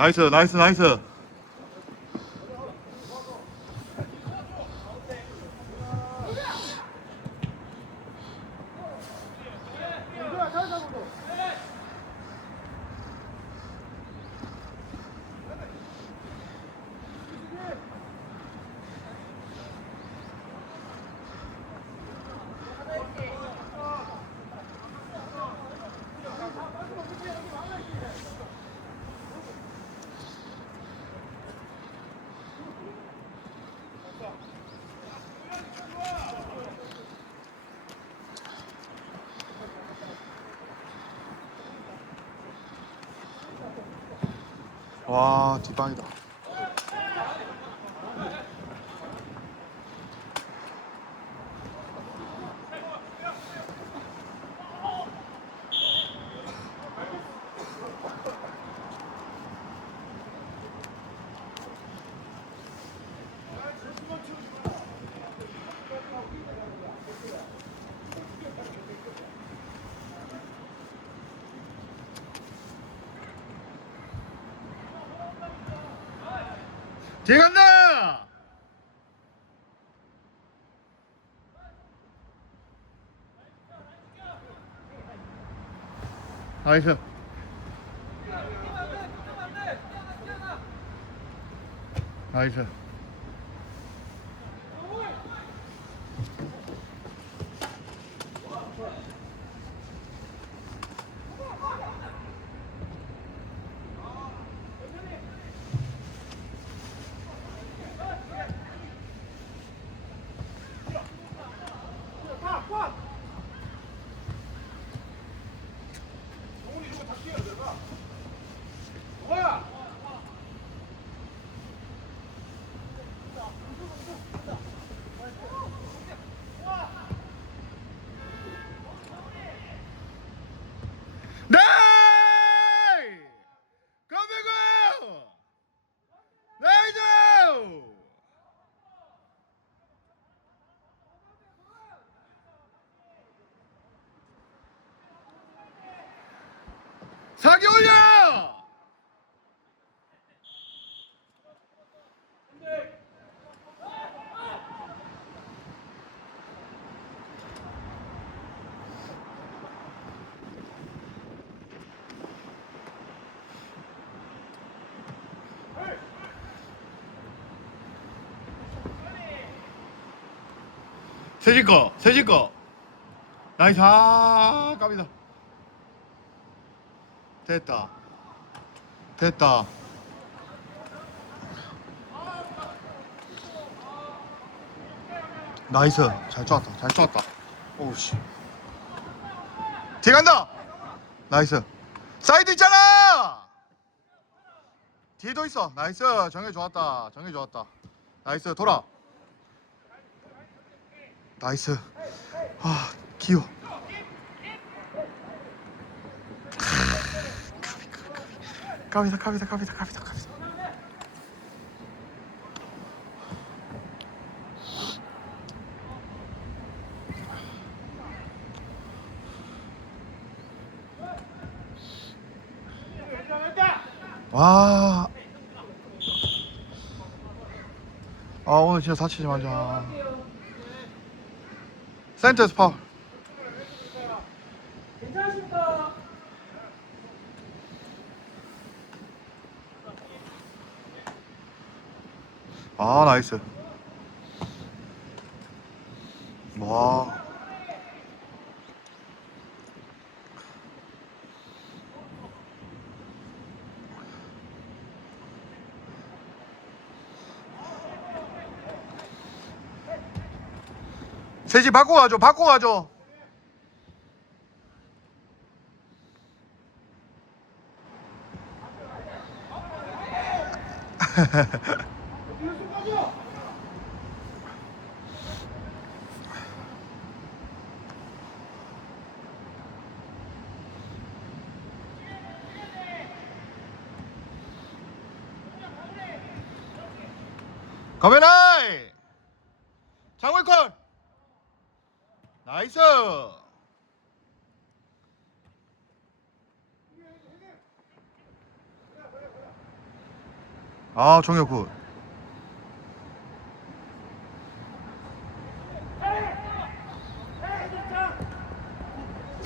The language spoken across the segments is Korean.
나이스 나이스 나이스 와 뒷방이다 뒤에 간다! 나이스. 나이스 네! 가베고! 나이스! 사기 올려! 세질 거, 세질 거. 나이스, 아, 깝이다. 됐다. 됐다. 나이스. 잘 쪼았다. 잘 쪼았다. 오우 씨. 뒤에 간다! 나이스. 사이드 있잖아! 뒤에도 있어. 나이스. 정해 좋았다. 정해 좋았다. 나이스. 돌아. 나이스. 아, 귀여워. 까비다, 까비다, 까비다, 까비다, 까비다. 와. 아, 오늘 진짜 다치지 말자. 센터에서 파울. 괜찮으십니까? 아 나이스 와 세지 바꿔 가죠. 바꿔 가죠 뒤로 좀 빠져! 가메나이 장물권 나이스 아 종혁 굿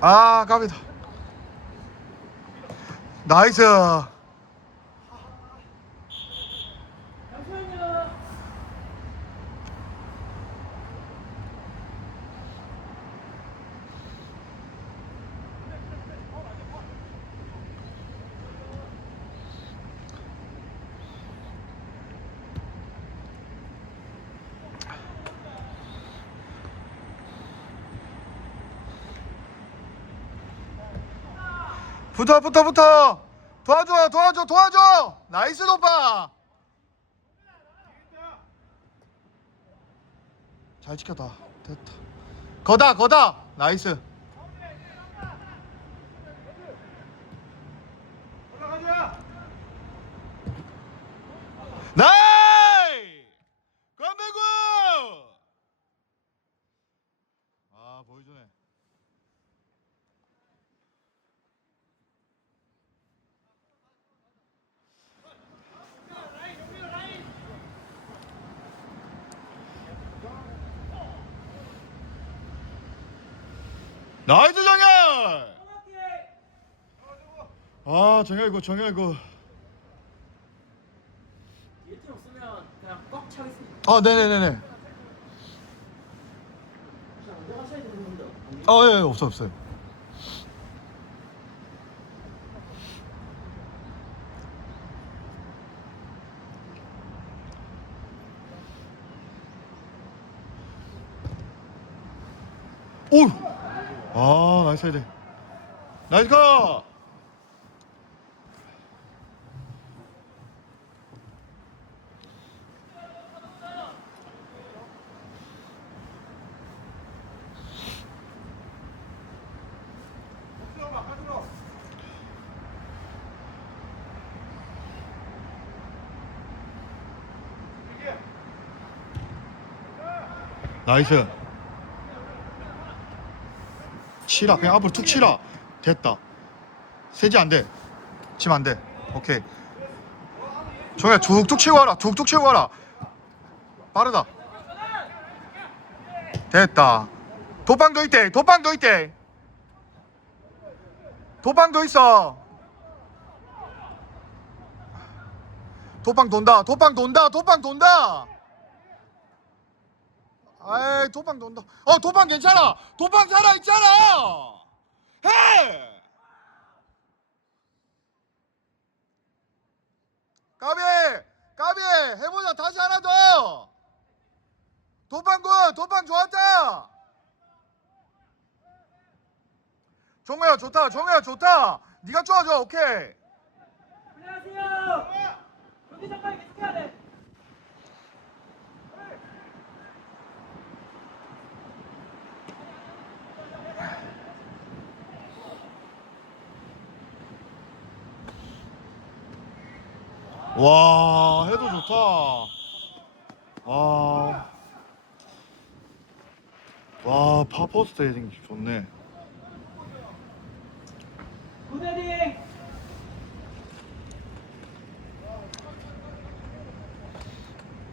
아, 까비다. 나이스. 붙어, 붙어, 붙어. 도와줘, 도와줘, 도와줘. 나이스, 오빠. 잘 지켰다. 됐다. 거다, 거다. 나이스. 올라가자. 나이! 건배구! 아, 보여주네. 나이스 정열! 정확해. 아, 정열 이거, 정열 이거. 예트 없으면 그냥 꽉 차겠습니다. 아, 네네네네. 혹시 언제 가셔야 되는 건데? 어, 예, 예, 없어, 없어요. 오! 아, 나이스 헤드. 나이스 컷! 나이스. 치라. 그냥 앞으로 툭 치라. 됐다. 세지 안 돼. 치면 안 돼. 오케이. 종야 툭툭 치고 와라. 툭툭 치고 와라. 빠르다. 됐다. 도빵도 있대. 도빵도 있대. 도빵도 있어. 도빵 돈다. 도빵 돈다. 도빵 돈다. 아이 도빵 돈다. 어 도빵 괜찮아. 도빵 살아 있잖아. 해. 까비 까비 해보자 다시 하나 더. 도빵 굿 도빵 좋았다. 종호야 좋다. 종호야 좋다. 네가 좋아져. 오케이. 안녕하세요. 경기 잠깐 계속해야 돼. 와 해도 좋다. 와. 와 파포스트 헤딩 좋네. 굿헤딩.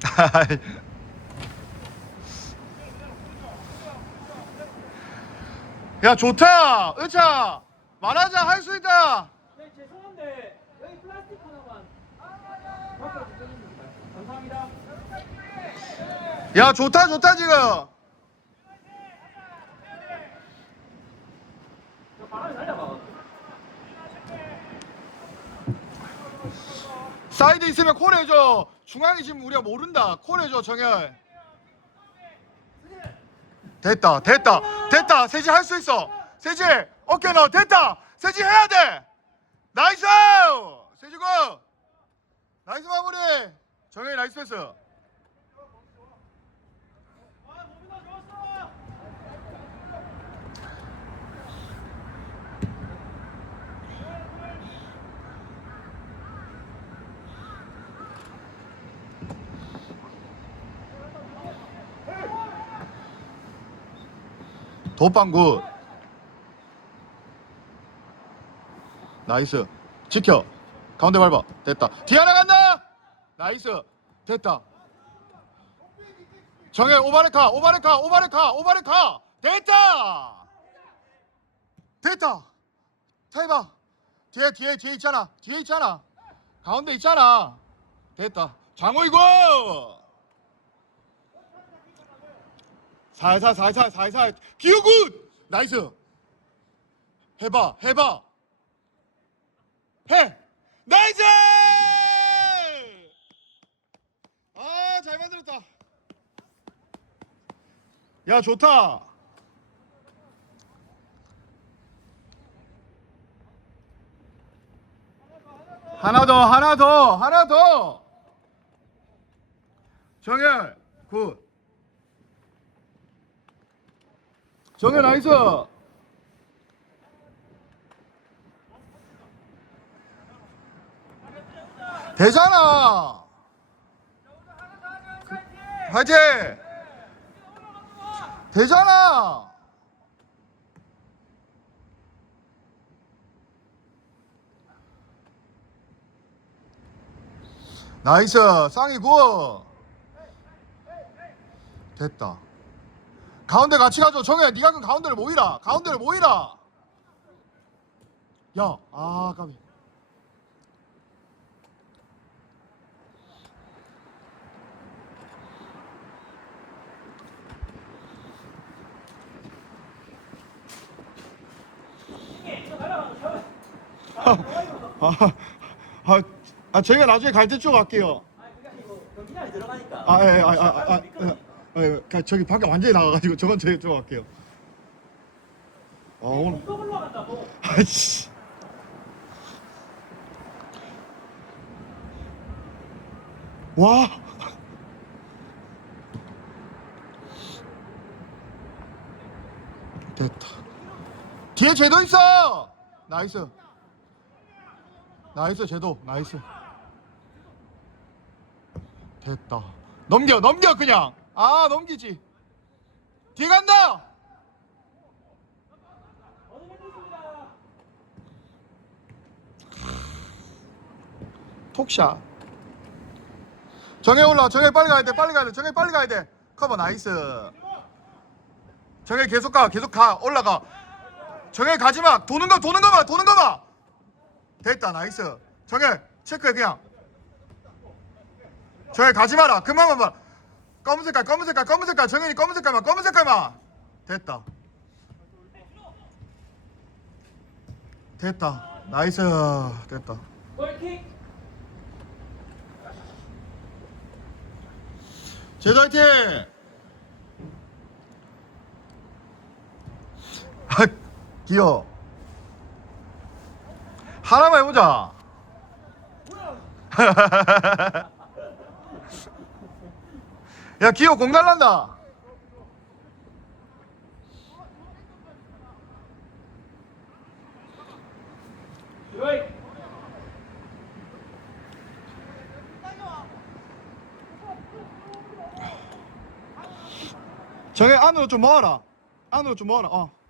야 좋다. 의차 말하자 할 수 있다. 네, 죄송한데 여기 플라스틱 하나만 바꿔 주십니다. 감사합니다. 야 좋다 좋다 지금. 사이드 있으면 콜 해줘. 중앙이 지금 우리가 모른다. 콜 해줘 정열. 됐다 됐다 됐다 세지 할 수 있어. 세지 오케이 너 됐다. 세지 해야 돼. 나이스 세지 고. 나이스 마무리. 정열이 나이스 패스. 좋았어. 도빵 굿 나이스 지켜 가운데 밟아. 됐다. 뒤 하나 간다! 나이스. 됐다. 정해 오바레카 오바레카 오바레카 오바레카! 됐다! 됐다! 타이바 뒤에 뒤에 뒤에 있잖아. 뒤에 있잖아. 가운데 있잖아. 됐다. 장호 이거! 살살 살살 살살. 기우굿! 나이스. 해봐 해봐. 해 나이스! 아 잘 만들었다. 야 좋다. 하나 더 하나 더 하나 더. 정열 굿. 정열 나이스 되잖아. 화이팅! 되잖아. 나이스. 쌍이 굿 됐다. 가운데 같이 가줘. 정해 네가 그 가운데를 모이라. 가운데를 모이라. 야아 까비 아, 아, 아, 저희가 나중에 갈 때 쭉 갈게요. 아 그게 아니고 경기 안에 들어가니까. 아, 예, 아, 아, 아, 아, 아, 예, 가- 저기 밖에 완전히 나가가지고 저건 저희 쭉 갈게요. 아, 오늘. 아이씨. 와. 됐다. 뒤에 제도 있어. 나이스. 나이스 제도. 나이스. 됐다. 넘겨 넘겨 그냥. 아 넘기지. 뒤에 간다. 톡샷. 정해 올라. 정해 빨리 가야 돼. 빨리 가야 돼. 정해 빨리 가야 돼. 커버 나이스. 정해 계속 가. 계속 가. 올라가. 정해 가지 마. 도는 거 도는 거 봐. 도는 거 봐. 됐다. 나이스. 정해 체크해 그냥. 정해 가지 마라. 그만만 봐. 검은 색깔 검은 색깔 검은 색깔 정현이 검은 색깔만 검은 색깔만. 됐다. 됐다. 나이스. 됐다. 제도 화이팅! 아, 귀여워. 하나만 해보자. 야, 귀여워, 공. 요이. 저기 안으로 좀 모아라. 안으로 좀 모아라. 어.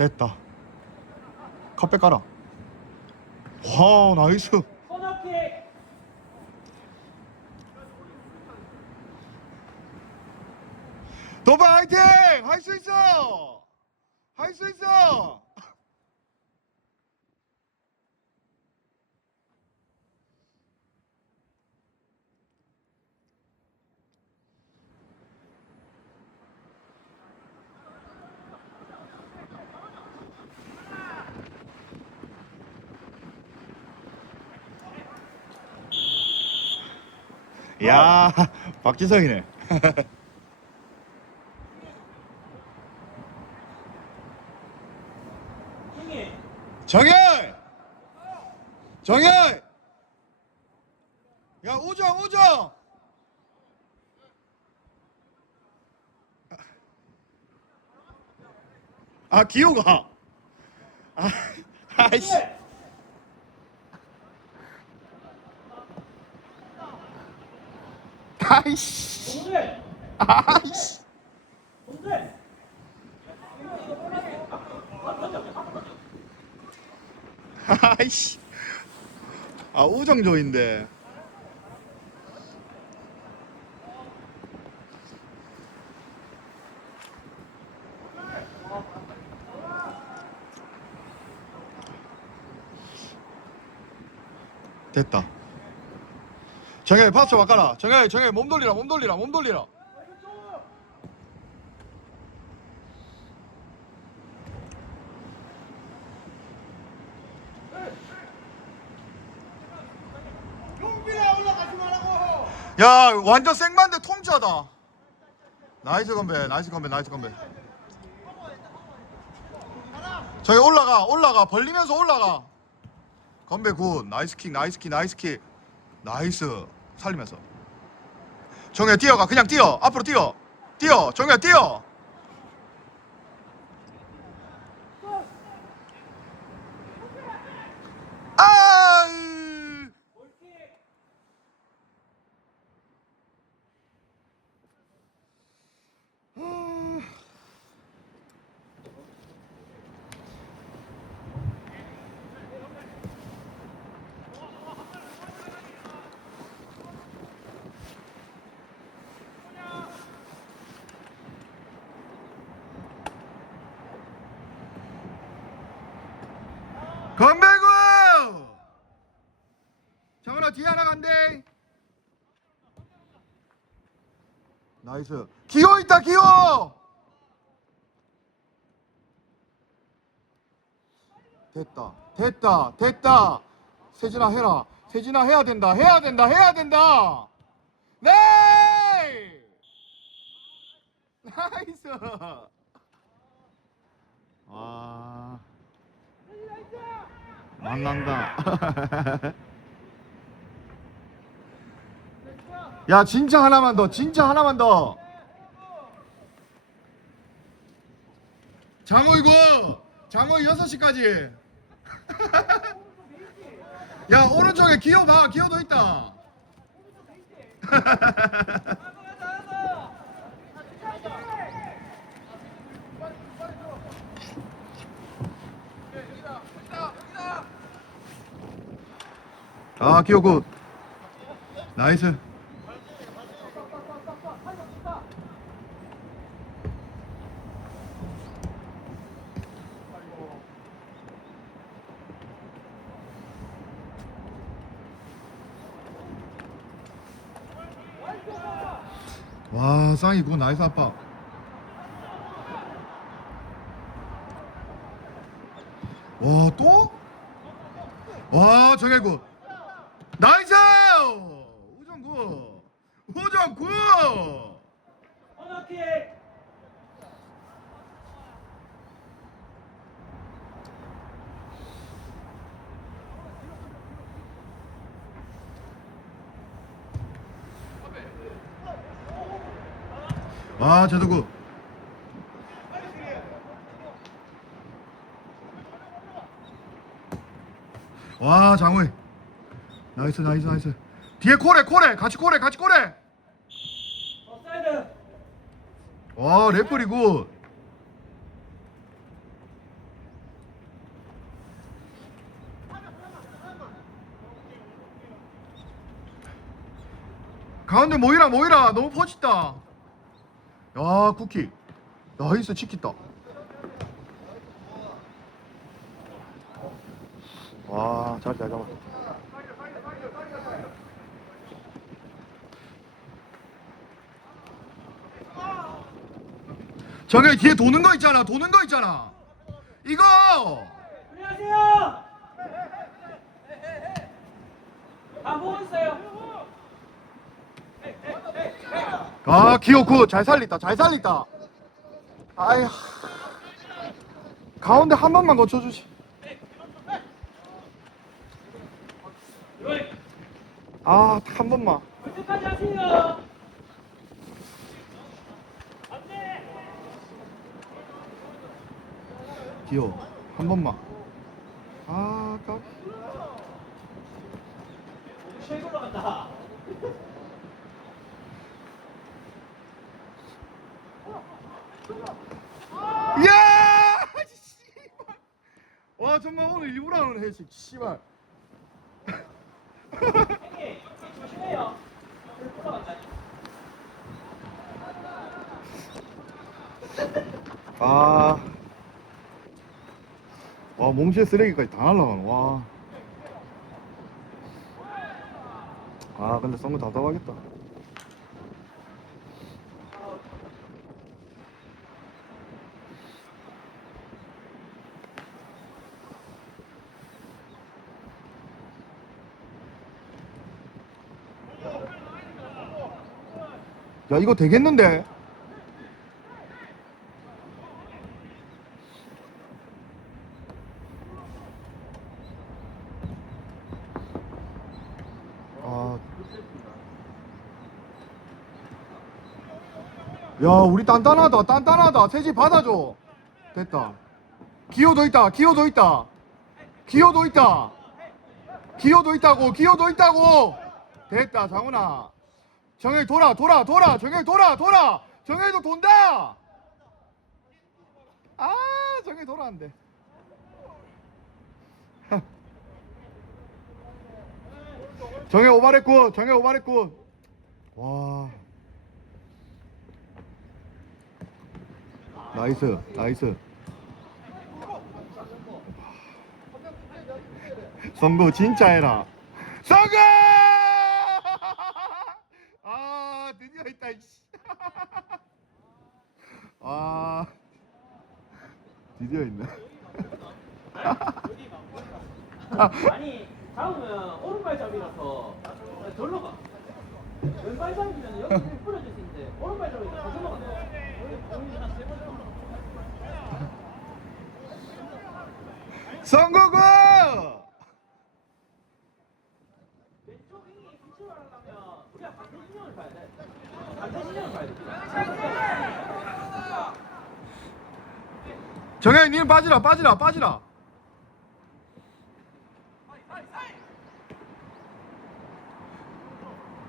됐다. 컵백 깔아. 와, 나이스. 코너킥. 도바 화이팅! 할 수 있어! 할 수 있어! 야, 박지성이네. 정현! 정현! 야 우정 우정! 아 기호가 아 아이씨 아이씨. 아이씨. 아이씨. 아 우정조인데. 됐다. 정혜 파스 바꿔라. 정혜 정혜 몸 돌리라 몸 돌리라 몸 돌리라. 야 완전 생반대 통짜다. 나이스 건배 나이스 건배 나이스 건배. 저기 올라가 올라가 벌리면서 올라가. 건배 굿 나이스 킥 나이스 킥 나이스 킥 나이스 살리면서. 정우야 뛰어가. 그냥 뛰어. 앞으로 뛰어. 뛰어. 정우야 뛰어 건배구! 정은아 뒤에 하나 간대. 나이스. 기호 있다 기호! 됐다 됐다 됐다. 세진아 해라. 세진아 해야 된다 해야 된다 해야 된다. 네! 나이스. 아 만난다. 야 진짜 하나만 더, 진짜 하나만 더. 이거, 장어 6시까지. 야 오른쪽에 기어 봐, 기어도 있다. 아 굿. 나이스. 와 쌍이 굿 나이스 아빠. 와 또? 와 정해 굿. 나이스! 우정 굿. 굿. 코너킥. 와 저도 굿. 와 장호이. 나이스 나이스 나이스. 뒤에 코레 코레 같이 코레 같이 코레. 와 레프리 굿. 가운데 모이라 모이라 너무 퍼졌다. 야 쿠키. 나이스 치킨다. 와 잘 잘 잡았다. 저기 뒤에 도는 거 있잖아 도는 거 있잖아 이거 안녕하세요. 안 보고 있어요. 아 귀엽고 잘 살렸다 잘 살렸다 아이 가운데 한 번만 거쳐주지 드로잉. 아한 번만 언제까지 하세요? 안돼. 귀여워 한 번만 아 간다. 이야 씨발. 와 정말 오늘 일부러 하네 해야지 씨발. 아. 와, 몸체 쓰레기까지 다 날라가네, 와. 아, 근데 썬거 답답하겠다. 야, 이거 되겠는데? 야, 우리 단단하다, 단단하다. 세지 받아줘. 됐다. 기호도 있다, 기호도 있다. 기호도 있다. 기호도 있다고, 기호도 있다고. 됐다, 장훈아. 정혁이 돌아, 돌아, 돌아. 정혁이 돌아, 돌아. 정혁이도 돈다. 아, 정혁이 돌아 안 돼. 정해 오바랬고 정해 오바랬고 와 나이스 나이스 선구 진짜 해라 선구 아 드디어 있다. 아 드디어 있네 아니 잡으면 오른발 잡이라서 절로 가. 왼발 잡이면 여기 부러질 수 있는데 오른발 잡이면 더 절로 간다. 선구구 왼쪽이 빛을 하려면 우리가 반대 진영을 봐야 돼. 반대 진영을 봐야 돼. 정현 니는 빠지라 빠지라 빠지라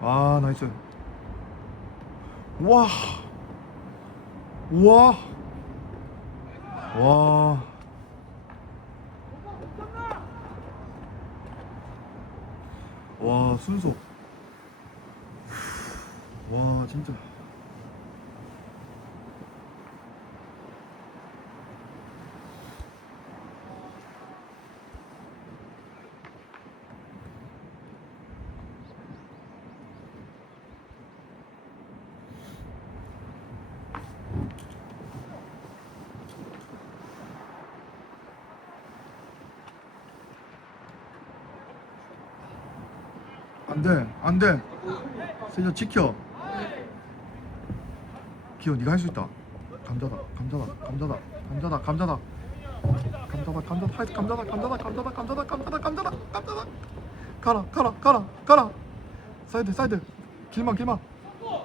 아 나이스 와 우와 와 와, 순속. 와, 진짜. 안 돼, 안 돼. 세자 지켜. 기어, 네가 할 수 있다. 감자다, 감자다, 감자다, 감자다, 감자다. 감자다, 감자다, 하이 감자다, 감자다, 감자다, 감자다, 감자다, 감자다, 감자다. 가라, 가라, 가라, 가라. 사이드, 사이드. 길만, 길만,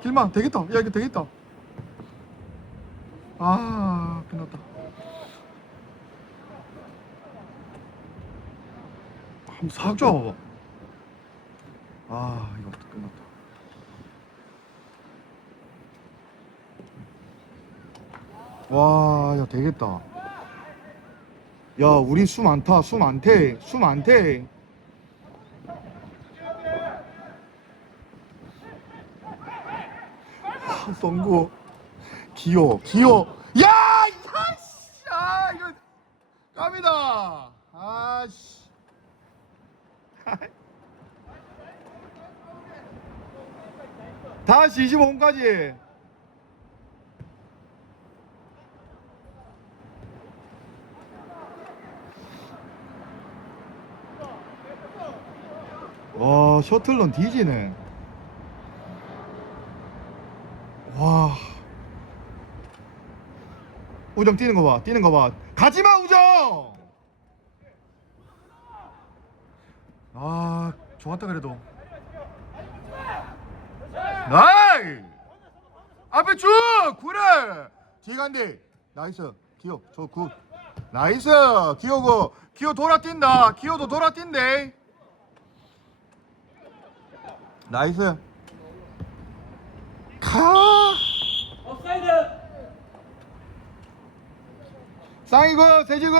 길만. 되겠다. 야, 이거 되겠다. 아, 끝났다. 한번 싹잡 아 이거 끝났다. 와 야 되겠다. 야 우리 수 많다. 수 많대. 수 많대. 아, 성구 야야씨 아 이거 깜이다 아씨 다시 25분까지. 와, 셔틀런 뒤지네. 와. 우정 뛰는 거 봐, 뛰는 거 봐. 가지 마, 우정! 아, 좋았다, 그래도. 나이! 앞에 쭉! 그래 뒤에 간대 나이스. 기호 저굿 나이스. 기호고 기호 돌아 뛴다. 기호도 돌아 뛴대. 나이스. 가! 업사이드. 쌍이고 세지고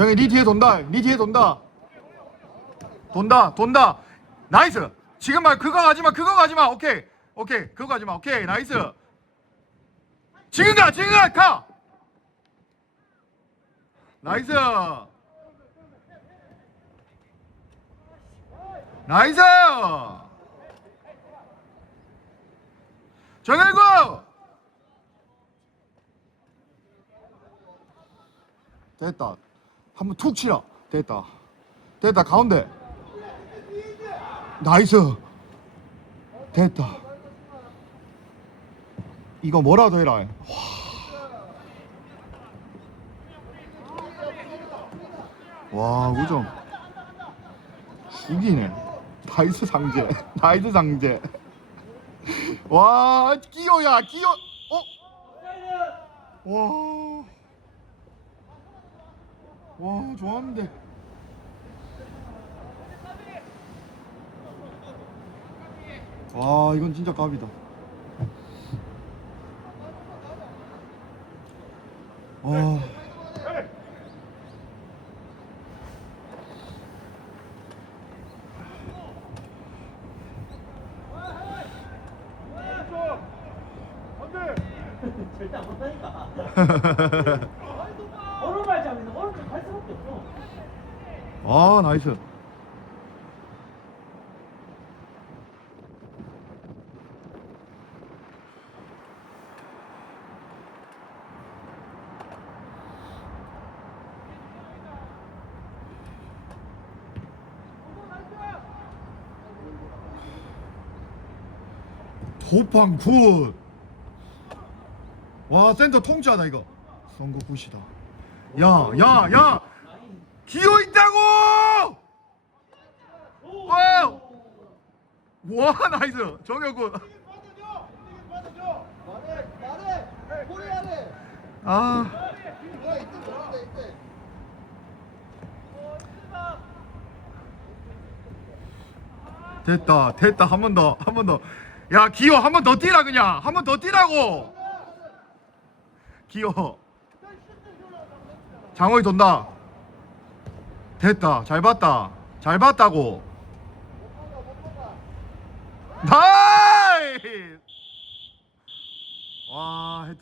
정희 니 뒤에 돈다. 니 뒤에 돈다. 돈다 돈다. 나이스. 지금 말 그거 가지 마 그거 가지 마. 오케이. 오케이. 그거 가지 마. 오케이. 나이스. 지금 가 지금 가. 가! 나이스. 나이스. 정일구! 됐다 한번 툭 치라. 됐다. 됐다 가운데. 나이스. 됐다. 이거 뭐라도 해라. 와. 와 우정. 죽이네. 나이스 상제. 나이스 상제. 와 끼어야 끼어. 어? 와. 와, 좋았는데. 와, 이건 진짜 갑이다. 와. 절대 안 못하니까. 오른발 잡이는 오른쪽 갈 수밖에 없어. 아, 나이스. 도팡 굿. 와 센터 통짜다 이거. 선거 굿이다. 야, 야, 야. 기어 있다고! 와우! 와 나이스. 정혁군. 아. 됐다 됐다. 한 번 더 한 번 더. 야 기어 한 번 더 뛰라 그냥. 한 번 더 뛰라고. 기어. 장호이 돈다 됐다. 잘 봤다. 잘 봤다고. 나이스! 와 헤드